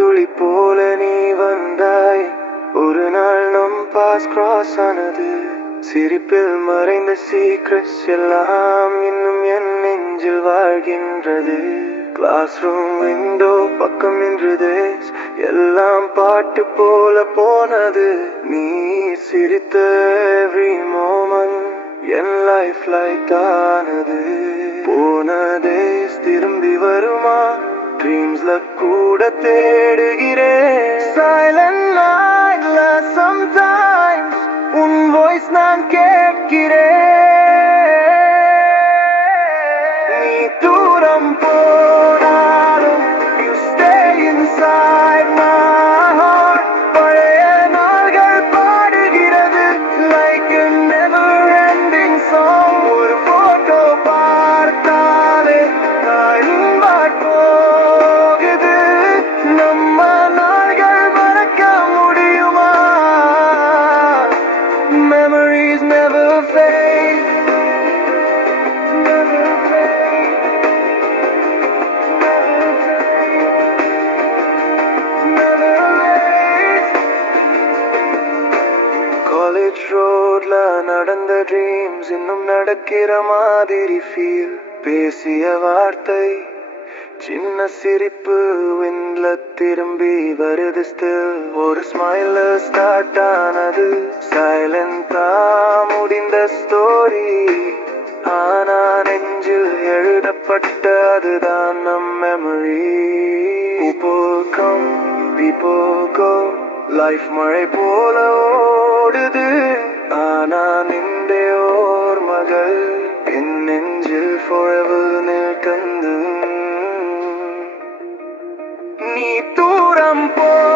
துளி போல நீ வந்தாய். ஒரு நாள் நம் பாஸ் கிராஸ் ஆனது. சிரிப்பில் மறைந்த சீக்ரெட்ஸ் எல்லாம் இன்னும் என் நெஞ்சில் வாழ்கின்றது. கிளாஸ் ரூம் விண்டோ பக்கம் நின்றது. எல்லாம் பாட்டு போல போனது. நீ சிரித்த every moment என் லைஃப் லைட் ஆனது. போன டேஸ் திரும்பி வருமா? ட்ரீம்ஸ்ல கூட தேடுகிறேன். சைலண்ட் நைட்ல sometimes உன் வாய்ஸ் நான் கேட்கிறேன். நீ தூரம் போனாலும் you stay inside my heart. பழைய நாள்கள் பாடுகிறது like a never ending song. ஒரு போட்டோ பார்த்தாலே time போகுது. நம்ம நாள்கள் மறக்க முடியுமா? Memories never fade. Never fade. Never fade. Never fade. College roadல நடந்த dreams இன்னும் நடக்கிற மாதிரி feel. பேசிய வார்த்தை சின்ன சிரிப்பு விண்ல திரும்பி வருது still. ஒரு ஸ்மைல் ஸ்டார்ட் ஆனது. சைலண்டா முடிந்த ஸ்டோரி. ஆனா நெஞ்சில் எழுதப்பட்ட அதுதான் நம் memory. People come, people go. Life மழை போல ஓடுது. ஆனா நின்றே ஓர்மகள் என் நெஞ்சில் forever நிற்கந்து. நீ தூரம் போ